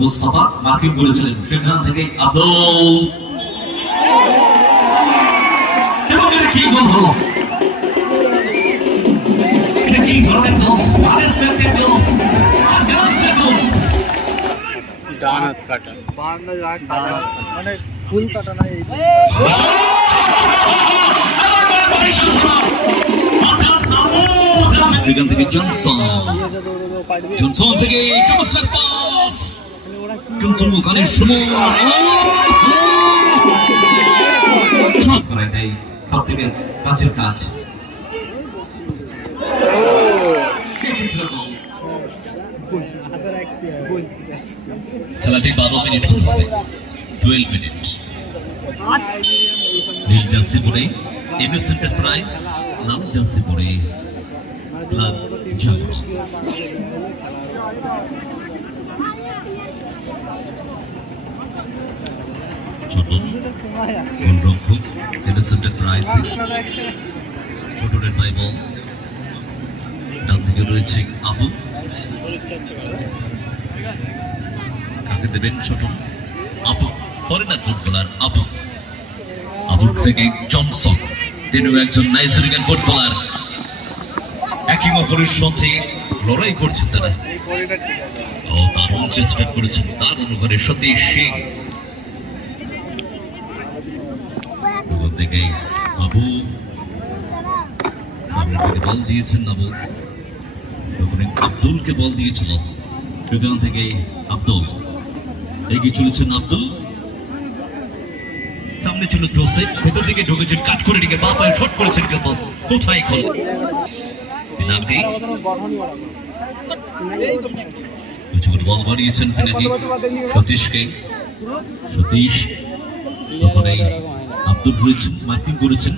Mustafa marking করেছিলেন, সেখান থেকে আদল এবং এটা কি গোল হলো, এটা কি ধরনের গোল, ডান হাত কাটা, মানে ফুল কাটা না, এই সেখান থেকে জনসন থেকে চমৎকার পাস, কিন্তু ওখানে সময় এটাই সব থেকে কাছের কাজ। খেলাটি 12 মিনিট হবে, 12 মিনিট। নীল জার্সি পরে এমএস এন্টারপ্রাইজ, লাল জার্সি পরে ক্লাব জাফর। ছোটন গোলরক্ষক এমএস এন্টারপ্রাইজ, ছোটনের পায় বল, ডান দিকে রয়েছে আবু, কাকে দেবেন ছোটন, আবু ফরেনার ফুটবলার আবু, আবু থেকে জনসন, তিনিও একজন নাইজেরিয়ান ফুটবলার, একই অপরের সাথে লড়াই করছেন তারা। ও দারুণ চেষ্টা করেছেন, তার অনুসারে সতীশ সিং থেকে আবু সামনে থেকে বল দিয়েছেন আবু, ওখানে আব্দুলকে বল দিয়েছিল, সেখান থেকে আব্দুল এগিয়ে চলেছেন, আব্দুল সামনে ছিল জোসেফ, ভেতর দিকে ঢুকেছেন, কাট করে দিকে বা পায়ে শট করেছেন, কিন্তু কোথায় গোল। পিনাকি কিছু বল বাড়িয়েছেন পিনাকি সতীশকে, সতীশ ওখানে আব্দুল রয়েছেন, মার্কিং করেছেন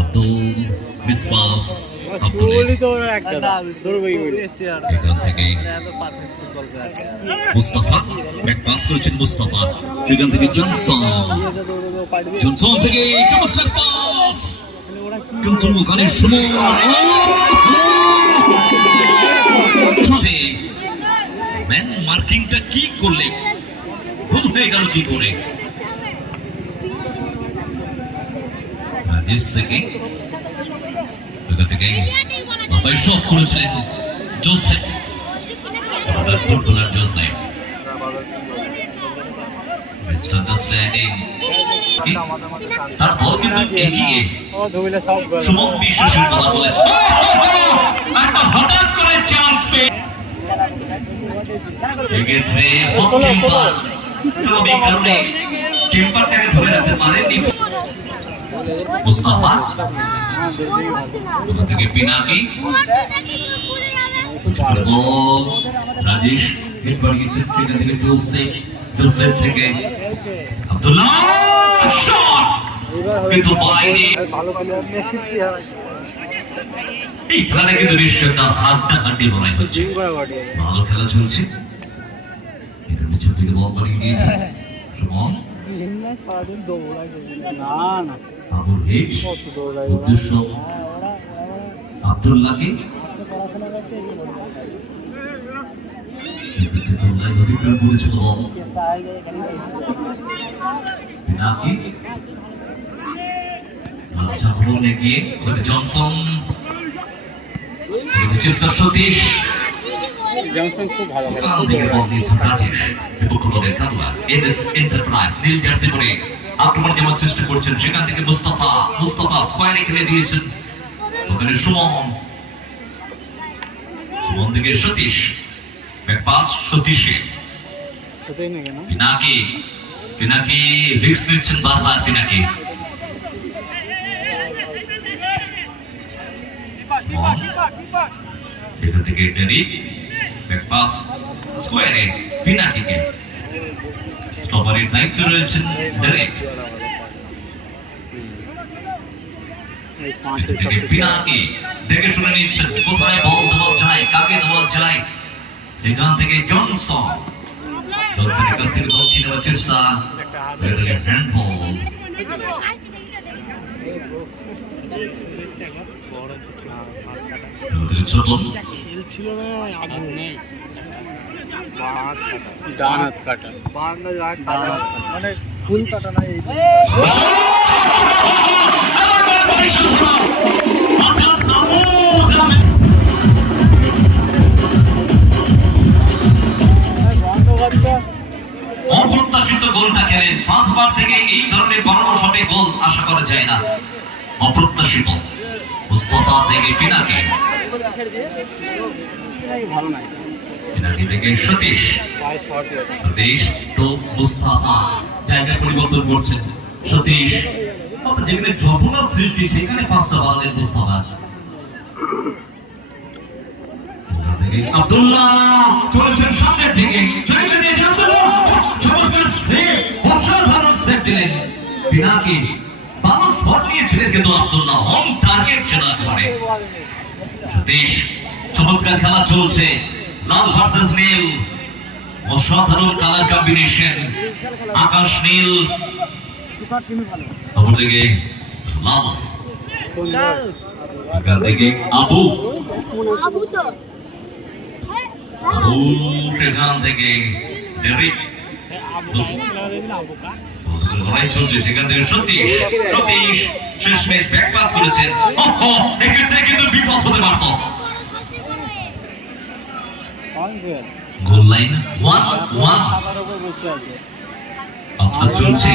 আব্দুল, মিসপাস আব্দুল, এখান থেকে মুস্তাফা ব্যাক পাস করেছেন, মুস্তাফা সেখান থেকে জনসন, জনসন থেকে চমৎকার পাস, কিন্তু ওখানে সময় ম্যান মার্কিংটা কি করলে ভুল হয়ে গেল কি করে। রাজেশ থেকে মাথায় শট করেছিলেন জোসেফ, ফুটবলার জোসেফ, তার দল কিন্তু এগিয়ে, সুমন বিশ্বাসের দলা বলে হঠাৎ করে চান্স পেয়ে এক্ষেত্রে স্বাভাবিক কারণে টেম্পারটাকে ধরে রাখতে পারেননি মুস্তাফা, থেকে পিনাকি রাজেশ হিট বাড়িয়েছেন, সেখান থেকে জোসেফ, জোসেফ থেকে আব্দুল্লাহ শট, কিন্তু বাইরে। এই খেলা কিন্তু নিশ্চয়ই হাড্ডাহাড্ডি লড়াই হচ্ছে, ভালো খেলা চলছে। এটা নিচের থেকে বল বাড়িয়ে দিয়েছে সুমন, আবুর হিট, উদ্দেশ্য আব্দুল্লাহকে অতিক্রম করেছিল বল, পিনাকি জাফরনে গিয়ে জনসন, চেষ্টা সতীশ, জনসন খুব ভালো বল দিয়েছেন রাজেশ, বিপক্ষ দলের খেলোয়াড় এমএস এন্টারপ্রাইজ নীল জার্সি পরে আক্রমণ দেওয়ার চেষ্টা করছেন, সেখান থেকে মুস্তাফা, মুস্তাফা স্কোয়ারে খেলে দিয়েছেন, ওখানে সুমন, সুমন থেকে সতীশ, ব্যাক পাস সতীশের, পিনাকি, পিনাকি রিস্ক নিচ্ছেন বারবার, পিনাকি এখান থেকে ডেরিক, ব্যাক পাস স্কোয়ারে পিনাকিকে, স্টপারের দায়িত্ব রয়েছেন ডেরিক, থেকে পিনাকি দেখে শুনে নিচ্ছেন কোথায় বল দেওয়া যায়, কাকে দেওয়া যায়, সেখান থেকে জনসন, জনসনের কাছ থেকে বল নেওয়ার চেষ্টা, হ্যান্ডবল, ছোটন খেলছিল না, আগুন নেই ডান হাত কাটা মানে ফুল কাটা না এই অপ্রত্যাশিত গোলটা খেলেন। পাঁচবার থেকে এই ধরনের বড় শটে গোল আশা করা যায় না। অপ্রত্যাশিত মুস্তাফা থেকে পিনাকি, পিনাকি থেকে সতীশ, সতীশ তো মুস্তাফা জায়গা পরিবর্তন করছেন। সতীশ যেখানে জল্পনা সৃষ্টি সেখানে পাঁচটা বাড়ালেন মুস্তাফা। আব্দুল্লাহ চলেছেন সামনের দিকে, জায়গা নিয়ে আব্দুল্লাহ চমৎকার সেভ, অসাধারণ সেভ দিলেন। পিনাকি ভালো শট নিয়েছিলেন কিন্তু আব্দুল্লাহ অন টার্গেট ছিল একেবারে। সতীশ চমৎকার খেলা চলছে, লাল ভার্সেস নীল, অসাধারণ কালার কম্বিনেশন, আকাশ নীল, অপরদিকে লাল, এখান থেকে আবু সেখান থেকে ডেরিক, লড়াই চলছে সেখান থেকে সতীশ, সতীশ শেষ ম্যাচ ব্যাক পাস করেছেন। এক্ষেত্রে কিন্তু বিপদ হতে পারত। গোল লাইন 1-1, পাঁচটা চলছে,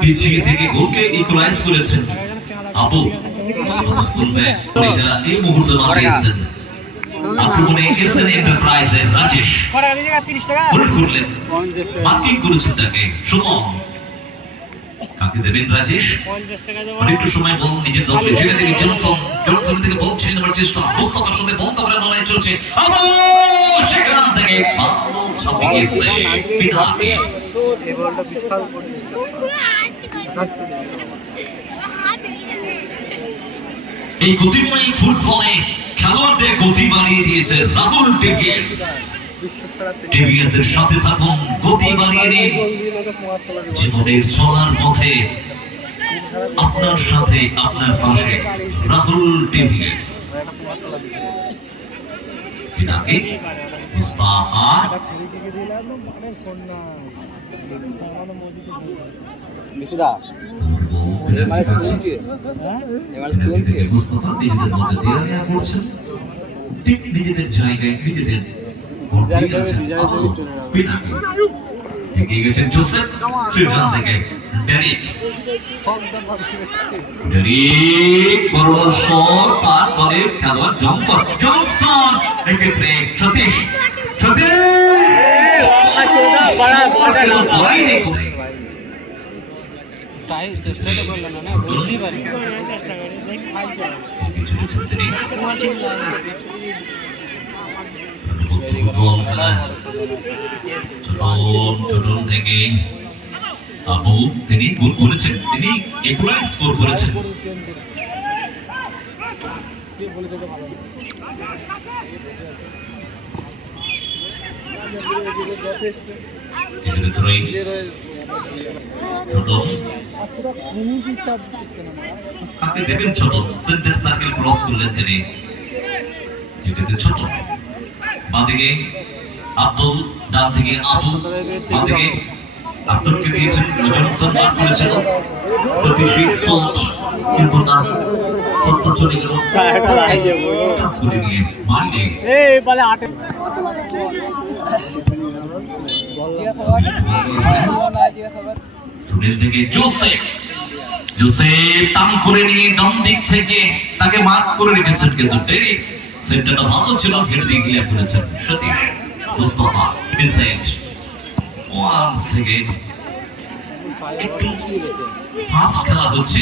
পিছিয়ে থেকে গোলকে ইকুয়ালাইজ করেছেন আপু। যারা এই মুহূর্তে মারিয়েছেন আক্রমণে এসএন এন্টারপ্রাইজের রাজেশ গোল করলেন, মার্কিং করেছেন তাকে সুমন। কাকে দেবেন রাজেশ? অনেকটু সময় বল নিজের দখলে, সেখান থেকে জনসন, জনসন থেকে বল ছিনিয়ে নেওয়ার চেষ্টা, মুস্তাফার সঙ্গে বল দখলে লড়াই চলছে, সেখান থেকে ভালো ছাপিয়ে গেছে পিনাকি। এই বলটা বিশাল করে এই গতিময় ফুটবলে খেলোয়াড়দের গতি বাড়িয়ে দিয়েছে রাহুল টিভিএস। টিভিএস এর সাথে থাকুন, গতি বাড়িয়ে নিন জীবনের চলার পথে, আপনার সাথে আপনার পাশে রাহুল টিভিএস। পিনাকি, মুস্তাফা, মুস্তাফা নিজেদের মধ্যে দেয়া নেয়া করছেন, ঠিক নিজেদের জায়গায় নিজেদের পিনাকি এগিয়ে গেছেন জোসেফ, সেখান থেকে ডেরিক, ডেরিক বড় শট পার করে খেলোয়াড় জনসন, জনসন এক্ষেত্রে সতীশ, সতীশ চেষ্টাটা করলেন না, বুঝতেই পারি চেষ্টা করি ফুটবল খেলা ছোটন থেকে আবু, তিনি গোল করেছেন, তিনি একুয়াল স্কোর করেছেন। কাকে দেবেন? ছোট সেন্টার সার্কেল ক্রস করলেন তিনি, ছোট বাঁদিকে আব্দুল, ডান দিকে আবু, বাঁদিকে আব্দুলকে দিয়েছেন, জনসন মার করেছিল, প্রতিশী শট কিন্তু না, শটটা চলে গেল মাইনে। থেকে জোসেফ, জোসেফ টান করে নিয়ে ডান দিক থেকে তাকে মার্ক করে রেখেছেন কিন্তু ডেরিক সেন্টারটা ভালো ছিল, হেড দিয়ে ক্লিয়ার করেছেন Satish. Mustafa decent once again, একটু ফাস্ট খেলা হচ্ছে।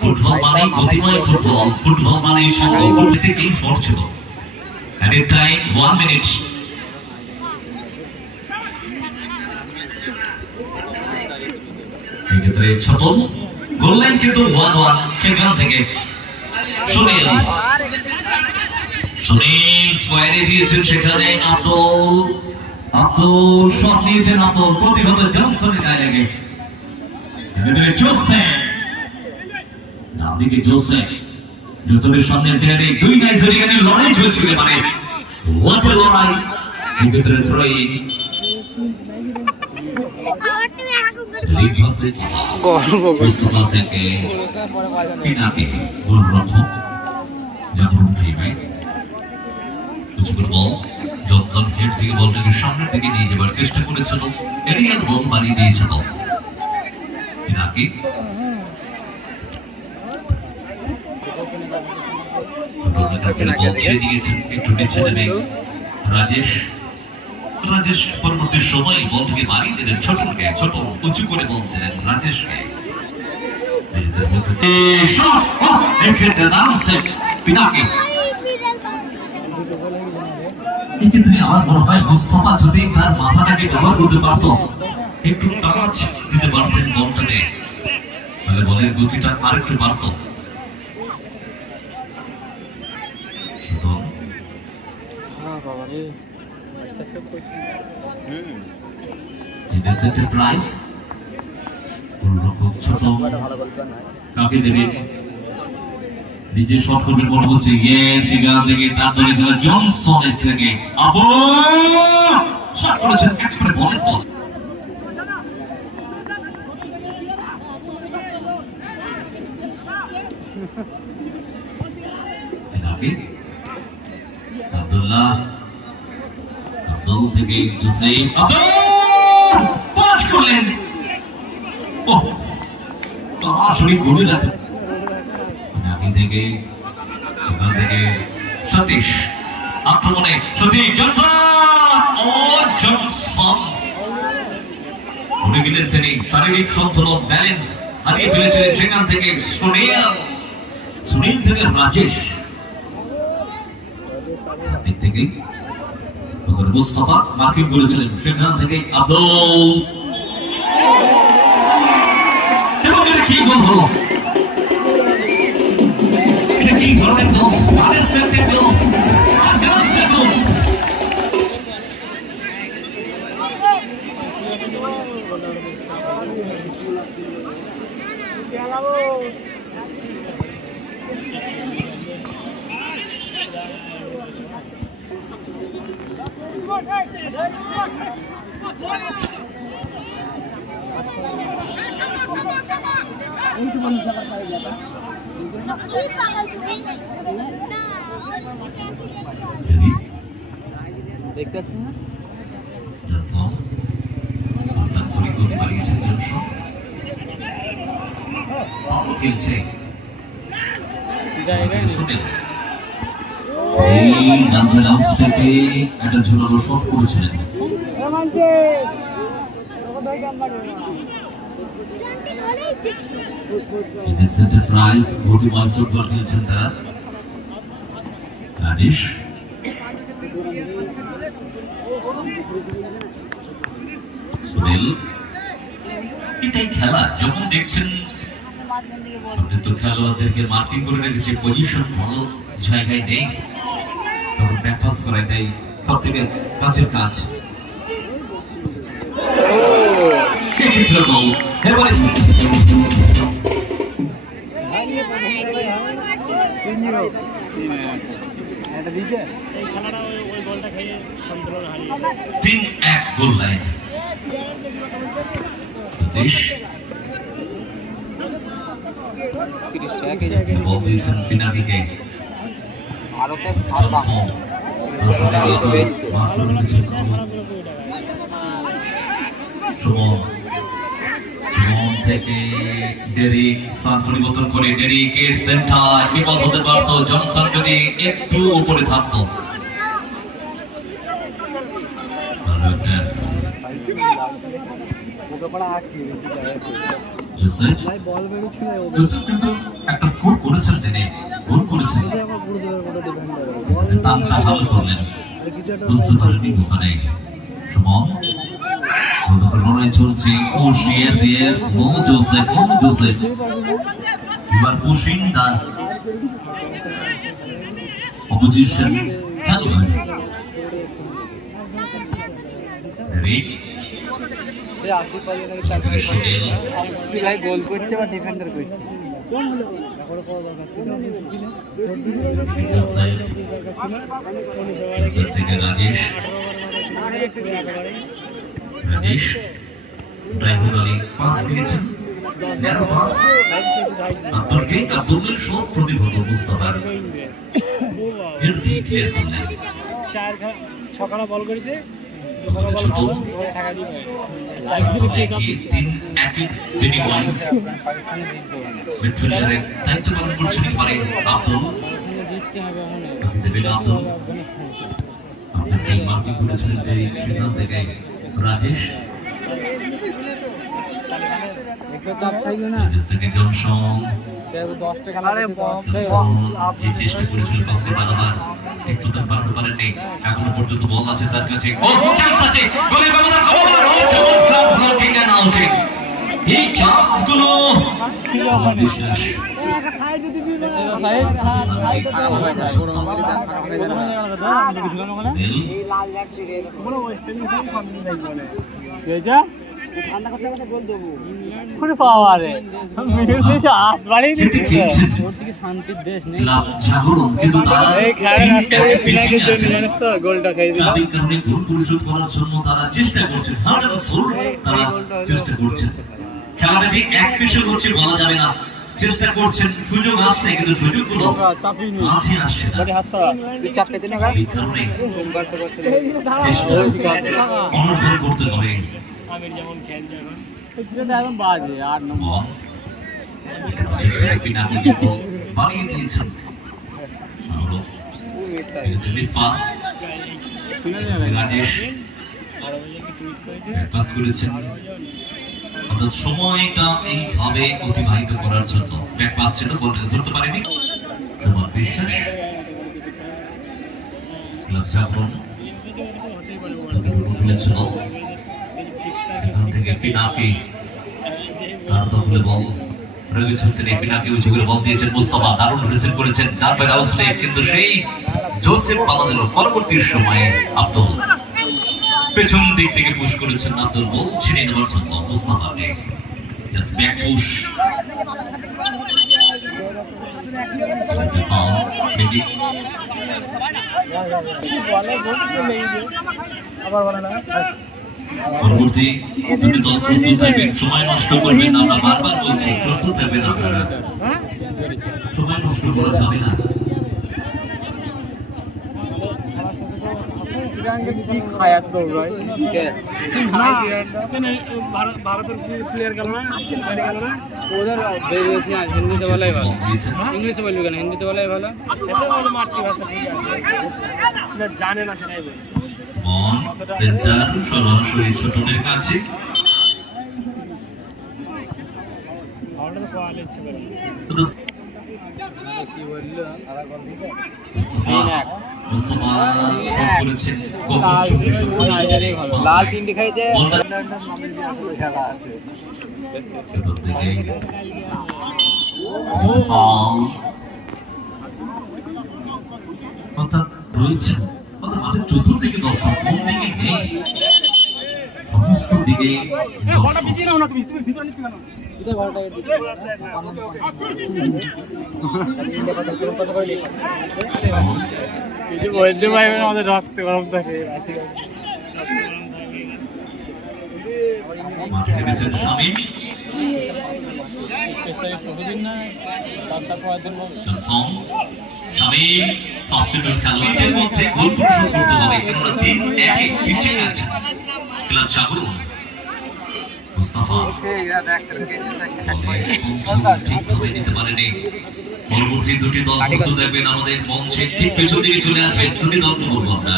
ফুটবল মানে গতিময় ফুটবল, ফুটবল মানে সঙ্গ করতে থেকেই শর্ট ছিল। Added time 1 minute. এক্ষেত্রে ছোট গোল লাইন কিন্তু 1-1, সেখান থেকে সুনীল, সুনীল স্কোয়ারে দিয়েছেন, সেখানে আব্দুল, আব্দুল শট নিয়েছেন, আব্দুল প্রতিহত জনসনের গায়ে লেগে। জোসেফ, ডানদিকে জোসেফ, জোসেফের সামনে ডেরিক, দুই নাইজেরিয়ানের লড়াই চলছিল, মানে হোয়াট এ লড়াই। ভিতরে থ্রোইং মুস্তফা থেকে পিনাকে গোলরক্ষক জাফর ভাই বল জনসন হেড থেকে বলটাকে সামনের দিকে নিয়ে যাবার চেষ্টা করেছিল এরিয়াল বল বানিয়ে দিয়েছিল পিনাকে একটু নিচে নেমে রাজেশ পরবর্তী সময় বলটাকে বাড়িয়ে দিলেন ছোট উঁচু করে বল দিলেন রাজেশকে এক্ষেত্রে আমার মনে হয় মুস্তফা যদি তার মাথাটাকে ব্যবহার করতে পারতো একটু টাচ দিতে পারতেন বলটাকে তাহলে বলের গতিটা আরেকটু বাড়তো কাকে দেবেন নিজে শট করবেন মনে হচ্ছে সেখান থেকে তার দলে খেলা জনসনের থেকে শট করেছেন একেবারে বলের বল আব্দুল থেকে জোসেফ পাঁচ করলেন আসলে ঘুরে যাচ্ছে থেকে সতীশ আক্রমণে সতীশ জনসন উঠে গেলেন তিনি শারীরিক সন্তুলন ব্যালেন্স হারিয়ে ফেলেছিলেন সেখান থেকে সুনীল থেকে রাজেশ দিক থেকে মুস্তফা মার্কিং করেছিলেন সেখান থেকে আব্দুল এবং এটা কি গোল হলো দেখতে পাচ্ছেন না খেলছে একটা ঝোলানো শট করেছিলেন প্রাইজ গতিময় ফুটবল খেলছেন তারা রাজেশ সুনীল এটাই খেলা যখন দেখছেন তো খেলোয়াড়দেরকে মার্কিং করে রেখেছে পজিশন ভালো জায়গায় নেই তখন ব্যাকপাস করা এটাই সব থেকে কাছের কাজ এবারে তিন এক গোল লাইন বল দিয়েছেন ফিনাকিকে জনসন থেকে ডেরিক স্থান পরিবর্তন করে ডেরিকের সেন্টার বিপদ হতে পারত জনসন যদি একটু উপরে থাকতো একটা স্কোর করেছেন তিনি গোল করেছেন টানটা ভালো করলেন বুঝতে পারেনি ওখানে সুমন লড়াই চলছে জোসেফ এবার পুশিং দা অপোজিশন খেলোয়াড় গোল করছে বা ডিফেন্ডার করছে থেকে রাজেশ রাজেশ ড্রাইভার আলী পাস দিয়েছেন, ন্যারো পাস আব্দুলকে, আব্দুলের শট প্রতিহত মুস্তাফার এর দিক ক্লিয়ার করলেন। ছখানা বল করেছে, ছোট মিডফিল্ডারের দায়িত্ব পালন করছেন এবারে আব্দুল। আব্দুল মার্কিং করেছিলেন সেখান থেকে রাজেশ, থেকে জনসন যে চেষ্টা করেছিল পাঁচকে বারবার একটু তার বাড়তে পারেননি, এখনো পর্যন্ত বল আছে তার কাছে, ও চান্স আছে গোলে ব্যবধান কমাবার, ও চমৎকার ব্লকিং এন্ড আউটিং। এই চান্সগুলো বিশেষ শান্তির দেশ নেই। কিন্তু তারা গোলটা খেয়ে দিল, কারণে গোল পরিশোধ করার জন্য তারা চেষ্টা করছেন, তারা চেষ্টা করছেন। খেলাটা যে এক পেশে হচ্ছে বলা যাবে না, চেষ্টা করছেন, সুযোগ আসছে কিন্তু সুযোগগুলো আছে আসছে না। এই কারণে চেষ্টা অনুভব করতে হবে। আমির যেমন খেলছে এখন বাজে 8 নম্বর বাড়িয়ে দিয়েছেন রাজেশ পাস করেছেন, অর্থাৎ সময়টা এইভাবে অতিবাহিত করার জন্য ব্যাক পাস ছিল, বলটা ধরতে পারেনি তোমার বিশ্বাস। খেলেছিল এখান থেকে পিনাকি, তার দখলে বল রবি সত্যেন, এই পিনাকি উঁচু করে বল দিয়েছেন মুস্তাফা, দারুণ রিসিভ করেছেন, ডানপের আউটস্টেপ, কিন্তু সেই জোসেফ বাধা দিল। পরবর্তী সময়ে আব্দুল পেছন দিক থেকে পুশ করেছেন, আব্দুল বল ছিনিয়ে নেওয়ার জন্য মুস্তাফাকে জাস্ট ব্যাক পুশ। পরবর্তী দুটি দল প্রস্তুত থাকবেন, সময় নষ্ট করবেন না, আমরা বারবার বলছি প্রস্তুত থাকবেন আপনারা, সময় নষ্ট করা যাবে না। ভারতের প্লেয়ার গেল না, ওদের হিন্দিতে বলাই ভালো, ইংলিশে বলবি কেন, হিন্দিতে বলাই ভালো, সেটা আমাদের মাতৃভাষা, ঠিক আছে, জানে না সেটাই বলি। অন সেন্টার সরাসরি ছোটনের কাছে, লাল তিন দেখাইছে, অর্থাৎ রয়েছে মাঠের চতুর্দিকে দর্শক, কোন দিকে নেই, সমস্ত দিকে বলতে পারবে না, আমাদের রক্ত গরম থাকে। শামীম সাবস্টিটিউট খেলোয়াড়দের মধ্যে গোল পরিশোধ করতে হবে, কেননা 3-1 পিছিয়ে আছে ক্লাব জাগরণ। মুস্তাফা ঠিকভাবে নিতে পারেনি। পরবর্তী দুটি দল প্রস্তুত থাকবেন, আমাদের মঞ্চের ঠিক পেছন দিকে চলে আসবেন। দুটি দলকে বলবো আমরা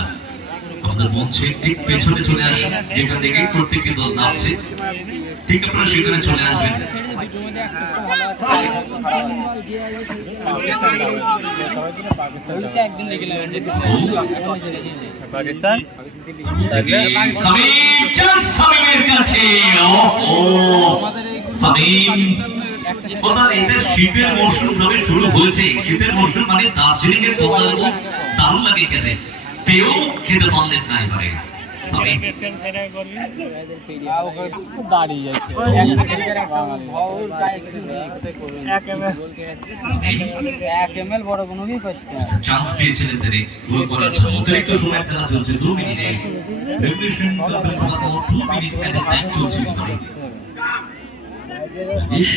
আমাদের মঞ্চের ঠিক পেছনে চলে আসুন, যেখান থেকে প্রত্যেকটি দল নামছে, ঠিক আপনারা সেখানে চলে আসবেন। শীতের মরশুম সবে শুরু হয়েছে, শীতের মরশুম মানে দার্জিলিং এর কমলা লেবু দারুণ লাগে খেতে, পেয়েও খেতে পারলেন না এবারে। সামি দাঁড়িয়ে যাচ্ছে বড় কোনো কি করতে চান্স পেয়েছিলেন তিনি গোল করার জন্য। অতিরিক্ত সময় খেলা চলছে 2 মিনিটে। রেভলিউশন কমপ্লিট হওয়ার পর 2 মিনিট এন্ড টাইম চলছে এখানে। ইস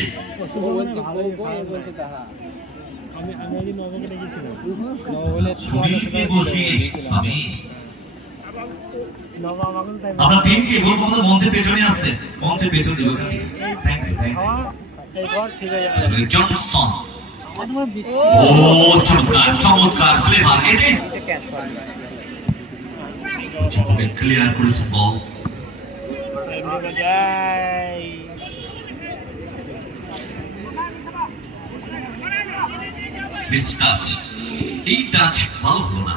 সুনীলকে বসিয়ে সামি আমরা টিমকে বলবো আমাদের মঞ্চের পেছনে আসতে, মঞ্চের পেছন দেবো এখান থেকে। Thank you Johnson. ও চমৎকার চমৎকার ক্লেভার, এটাই ক্লিয়ার করেছে বল। মিস টাচ, এই টাচ ভালো হলো না।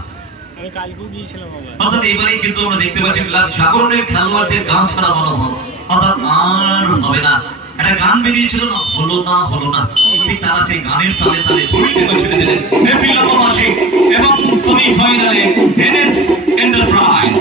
অর্থাৎ এবারে কিন্তু আমরা দেখতে পাচ্ছি জাগরণের খেলোয়াড়দের গান ছাড়া মনোভাব, অর্থাৎ আর হবে না। একটা গান বেরিয়েছিল না, হলো না, ঠিক তারা সেই গানের তালে তালে ছড়িয়ে ছেড়ে দিলেন এফি লম্বাবাসী এবং সেমিফাইনালে এনএস এন্টারপ্রাইজ।